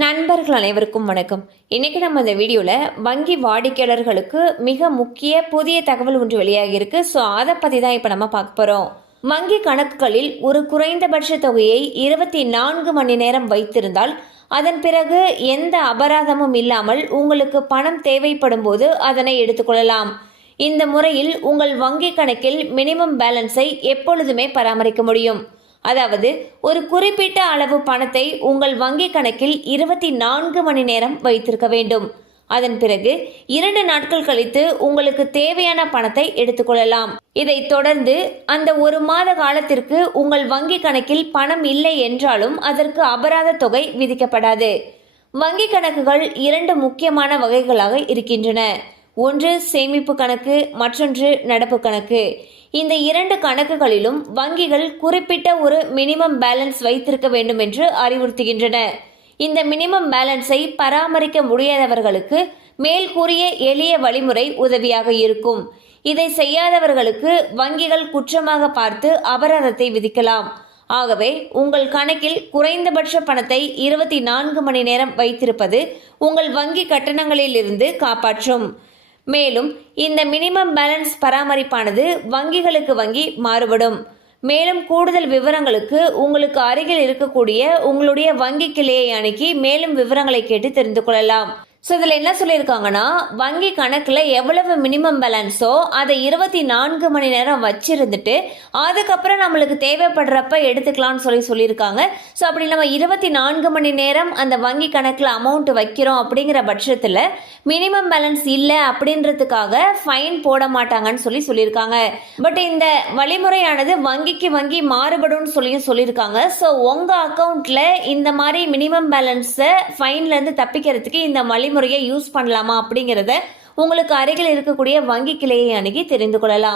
நண்பர்கள் அனைவருக்கும் வணக்கம். இன்னைக்கு நம்ம இந்த வீடியோல வங்கி வாடிக்கையாளர்களுக்கு மிக முக்கிய புதிய தகவல் ஒன்று வெளியாகி இருக்கு. ஸோ அதை பத்தி தான் இப்போ நம்ம பார்க்க போறோம். வங்கி கணக்குகளில் ஒரு குறைந்தபட்ச தொகையை 24 மணி நேரம் வைத்திருந்தால் அதன் பிறகு எந்த அபராதமும் இல்லாமல் உங்களுக்கு பணம் தேவைப்படும் போது அதனை எடுத்துக்கொள்ளலாம். இந்த முறையில் உங்கள் வங்கி கணக்கில் மினிமம் பேலன்ஸை எப்பொழுதுமே பராமரிக்க முடியும். அதாவது ஒரு குறிப்பிட்ட அளவு பணத்தை உங்கள் வங்கி கணக்கில் 24 மணி நேரம் வைத்திருக்க வேண்டும். அதன் பிறகு 2 நாட்கள் கழித்து உங்களுக்கு தேவையான பணத்தை எடுத்துக்கொள்ளலாம். இதை தொடர்ந்து அந்த 1 மாத காலத்திற்கு உங்கள் வங்கி கணக்கில் பணம் இல்லை என்றாலும் அதற்கு அபராத தொகை விதிக்கப்படாது. வங்கி கணக்குகள் 2 முக்கியமான வகைகளாக இருக்கின்றன. ஒன்று சேமிப்பு கணக்கு, மற்றொன்று நடப்பு கணக்கு. இந்த 2 கணக்குகளிலும் வங்கிகள் குறிப்பிட்ட ஒரு மினிமம் பேலன்ஸ் வைத்திருக்க வேண்டும் என்று அறிவுறுத்துகின்றன. இந்த மினிமம் பேலன்ஸை பராமரிக்க முடியாதவர்களுக்கு மேல் கூறிய எளிய வழிமுறை உதவியாக இருக்கும். இதை செய்யாதவர்களுக்கு வங்கிகள் குற்றமாக பார்த்து அபராதத்தை விதிக்கலாம். ஆகவே உங்கள் கணக்கில் குறைந்தபட்ச பணத்தை 24 மணி நேரம் வைத்திருப்பது உங்கள் வங்கி கட்டணங்களிலிருந்து காப்பாற்றும். மேலும் இந்த மினிமம் பேலன்ஸ் பராமரிப்பானது வங்கிகளுக்கு வங்கி மாறுபடும். மேலும் கூடுதல் விவரங்களுக்கு உங்களுக்கு அருகில் இருக்கக்கூடிய உங்களுடைய வங்கி கிளையை அணுகி மேலும் விவரங்களை கேட்டு தெரிந்து கொள்ளலாம். ஸோ இதில் என்ன சொல்லியிருக்காங்கன்னா, வங்கி கணக்கில் எவ்வளவு மினிமம் பேலன்ஸோ அதை 24 மணி நேரம் வச்சிருந்துட்டு அதுக்கப்புறம் நம்மளுக்கு தேவைப்படுறப்ப எடுத்துக்கலாம்னு சொல்லியிருக்காங்க. ஸோ அப்படி நம்ம 24 மணி நேரம் அந்த வங்கி கணக்கில் அமௌண்ட் வைக்கிறோம் அப்படிங்கிற பட்சத்தில் மினிமம் பேலன்ஸ் இல்லை அப்படின்றதுக்காக ஃபைன் போட மாட்டாங்கன்னு சொல்லியிருக்காங்க. பட் இந்த வழிமுறையானது வங்கிக்கு வங்கி மாறுபடும் சொல்லியிருக்காங்க. ஸோ உங்கள் அக்கௌண்ட்டில் இந்த மாதிரி மினிமம் பேலன்ஸை ஃபைன்லேருந்து தப்பிக்கிறதுக்கு இந்த வழிமுறையை யூஸ் பண்ணலாமா அப்படிங்கிறத உங்களுக்கு அருகில் இருக்கக்கூடிய வங்கி கிளையை அணுகி தெரிந்து கொள்ளலாம்.